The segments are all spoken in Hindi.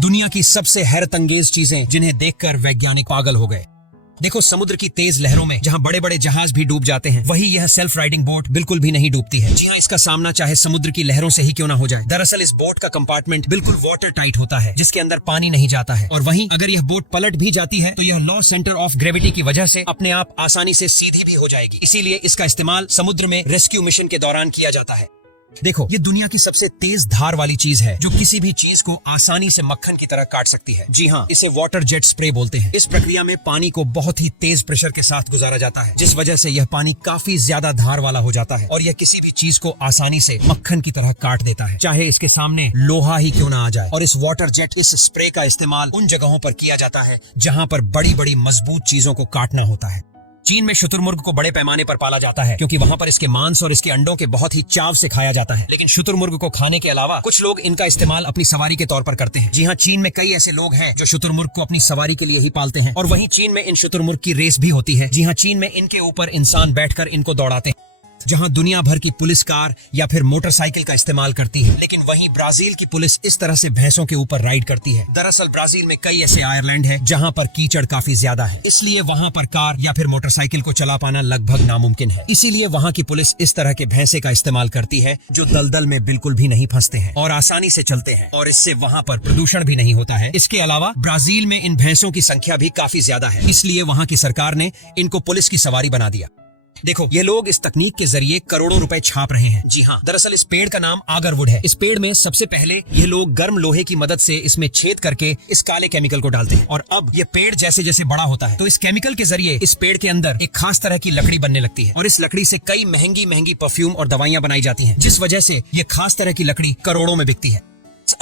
दुनिया की सबसे हैरतअंगेज चीजें जिन्हें देखकर वैज्ञानिक पागल हो गए। देखो, समुद्र की तेज लहरों में जहां बड़े बड़े जहाज भी डूब जाते हैं, वहीं यह सेल्फ राइडिंग बोट बिल्कुल भी नहीं डूबती है। जी हाँ, इसका सामना चाहे समुद्र की लहरों से ही क्यों ना हो जाए। दरअसल इस बोट का कंपार्टमेंट बिल्कुल वाटर टाइट होता है, जिसके अंदर पानी नहीं जाता है। और वहीं अगर यह बोट पलट भी जाती है तो यह लॉ सेंटर ऑफ ग्रेविटी की वजह से अपने आप आसानी से सीधी भी हो जाएगी। इसीलिए इसका इस्तेमाल समुद्र में रेस्क्यू मिशन के दौरान किया जाता है। देखो, ये दुनिया की सबसे तेज धार वाली चीज है जो किसी भी चीज को आसानी से मक्खन की तरह काट सकती है। जी हाँ, इसे वाटर जेट स्प्रे बोलते हैं। इस प्रक्रिया में पानी को बहुत ही तेज प्रेशर के साथ गुजारा जाता है, जिस वजह से यह पानी काफी ज्यादा धार वाला हो जाता है और यह किसी भी चीज को आसानी से मक्खन की तरह काट देता है, चाहे इसके सामने लोहा ही क्यों ना आ जाए। और इस वाटर जेट इस स्प्रे का इस्तेमाल उन जगहों पर किया जाता है जहाँ पर बड़ी बड़ी मजबूत चीजों को काटना होता है। चीन में शुतुरमुर्ग को बड़े पैमाने पर पाला जाता है क्योंकि वहाँ पर इसके मांस और इसके अंडों के बहुत ही चाव से खाया जाता है। लेकिन शुतुरमुर्ग को खाने के अलावा कुछ लोग इनका इस्तेमाल अपनी सवारी के तौर पर करते हैं। जी हाँ, चीन में कई ऐसे लोग हैं जो शुतुरमुर्ग को अपनी सवारी के लिए ही पालते हैं। और वहीं चीन में इन शुतुरमुर्ग की रेस भी होती है। जी हाँ, चीन में इनके ऊपर इंसान बैठकर इनको दौड़ाते हैं, जहां दुनिया भर की पुलिस कार या फिर मोटरसाइकिल का इस्तेमाल करती है। लेकिन वहीं ब्राजील की पुलिस इस तरह से भैंसों के ऊपर राइड करती है। दरअसल ब्राजील में कई ऐसे आयरलैंड है जहां पर कीचड़ काफी ज्यादा है, इसलिए वहां पर कार या फिर मोटरसाइकिल को चला पाना लगभग नामुमकिन है। इसीलिए वहां की पुलिस इस तरह के भैंसे का इस्तेमाल करती है जो दलदल में बिल्कुल भी नहीं फंसते हैं और आसानी से चलते हैं, और इससे वहां पर प्रदूषण भी नहीं होता है। इसके अलावा ब्राजील में इन भैंसों की संख्या भी काफी ज्यादा है, इसलिए वहां की सरकार ने इनको पुलिस की सवारी बना दिया। देखो, ये लोग इस तकनीक के जरिए करोड़ों रुपए छाप रहे हैं। जी हाँ, दरअसल इस पेड़ का नाम आगरवुड है। इस पेड़ में सबसे पहले ये लोग गर्म लोहे की मदद से इसमें छेद करके इस काले केमिकल को डालते हैं, और अब ये पेड़ जैसे जैसे बड़ा होता है तो इस केमिकल के जरिए इस पेड़ के अंदर एक खास तरह की लकड़ी बनने लगती है, और इस लकड़ी से कई महंगी महंगी परफ्यूम और दवाइयां बनाई जाती हैं, जिस वजह से ये खास तरह की लकड़ी करोड़ों में बिकती है।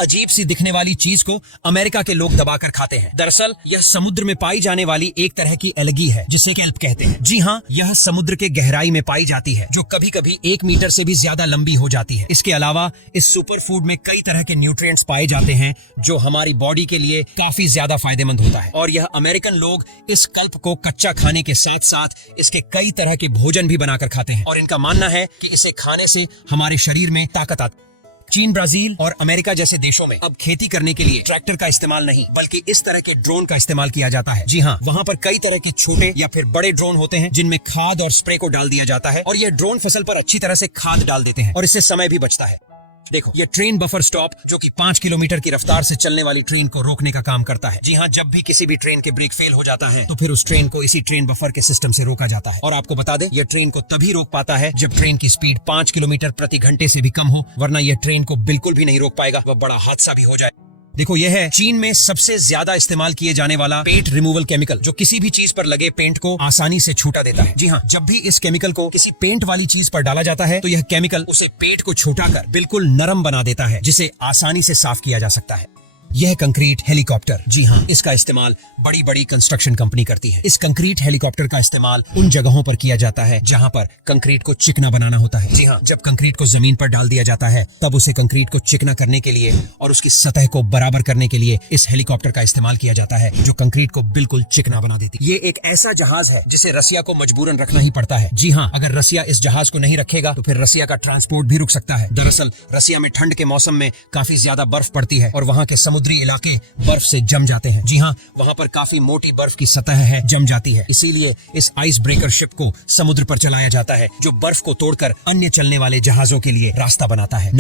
अजीब सी दिखने वाली चीज को अमेरिका के लोग दबाकर खाते हैं। दरअसल यह समुद्र में पाई जाने वाली एक तरह की एल्गी है जिसे केल्प कहते हैं। जी हाँ, यह समुद्र के गहराई में पाई जाती है, जो कभी कभी 1 मीटर से भी ज्यादा लंबी हो जाती है। इसके अलावा इस सुपर फूड में कई तरह के न्यूट्रिएंट्स पाए जाते हैं जो हमारी बॉडी के लिए काफी ज्यादा फायदेमंद होता है। और यह अमेरिकन लोग इस कल्प को कच्चा खाने के साथ साथ इसके कई तरह के भोजन भी बनाकर खाते हैं, और इनका मानना है कि इसे खाने से हमारे शरीर में ताकत आती है। चीन, ब्राजील और अमेरिका जैसे देशों में अब खेती करने के लिए ट्रैक्टर का इस्तेमाल नहीं, बल्कि इस तरह के ड्रोन का इस्तेमाल किया जाता है। जी हाँ, वहाँ पर कई तरह के छोटे या फिर बड़े ड्रोन होते हैं जिनमें खाद और स्प्रे को डाल दिया जाता है, और ये ड्रोन फसल पर अच्छी तरह से खाद डाल देते हैं, और इससे समय भी बचता है। देखो, ये ट्रेन बफर स्टॉप जो कि 5 किलोमीटर की रफ्तार से चलने वाली ट्रेन को रोकने का काम करता है। जी हाँ, जब भी किसी भी ट्रेन के ब्रेक फेल हो जाता है तो फिर उस ट्रेन को इसी ट्रेन बफर के सिस्टम से रोका जाता है। और आपको बता दें, यह ट्रेन को तभी रोक पाता है जब ट्रेन की स्पीड 5 किलोमीटर प्रति घंटे से भी कम हो, वरना यह ट्रेन को बिल्कुल भी नहीं रोक पाएगा, वह बड़ा हादसा भी हो जाए। देखो, यह है चीन में सबसे ज्यादा इस्तेमाल किए जाने वाला पेंट रिमूवल केमिकल, जो किसी भी चीज पर लगे पेंट को आसानी से छूटा देता है। जी हाँ, जब भी इस केमिकल को किसी पेंट वाली चीज पर डाला जाता है तो यह केमिकल उसे पेंट को छूटाकर बिल्कुल नरम बना देता है, जिसे आसानी से साफ किया जा सकता है। यह कंक्रीट हेलीकॉप्टर, जी हाँ, इसका इस्तेमाल बड़ी बड़ी कंस्ट्रक्शन कंपनी करती है। इस कंक्रीट हेलीकॉप्टर का इस्तेमाल उन जगहों पर किया जाता है जहां पर कंक्रीट को चिकना बनाना होता है। जी हाँ, जब कंक्रीट को जमीन पर डाल दिया जाता है तब उसे कंक्रीट को चिकना करने के लिए और उसकी सतह को बराबर करने के लिए इस हेलीकॉप्टर का इस्तेमाल किया जाता है, जो कंक्रीट को बिल्कुल चिकना बना देती है। ये एक ऐसा जहाज है जिसे रसिया को मजबूरन रखना ही पड़ता है। जी हाँ, अगर रसिया इस जहाज को नहीं रखेगा तो फिर रसिया का ट्रांसपोर्ट भी रुक सकता है। दरअसल रसिया में ठंड के मौसम में काफी ज्यादा बर्फ पड़ती है और वहाँ के समुद्री इलाके बर्फ से जम जाते हैं। जी हाँ, वहाँ पर काफी मोटी बर्फ की सतह है, जम जाती है। इसीलिए इस आइस ब्रेकर शिप को समुद्र पर चलाया जाता है, जो बर्फ को तोड़कर अन्य चलने वाले जहाजों के लिए रास्ता बनाता है।